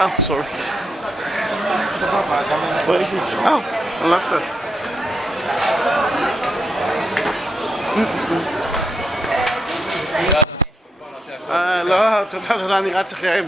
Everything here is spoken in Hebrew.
Oh, sorry. Oh, I lost it. לא, תודה, אני רץ אחריהם.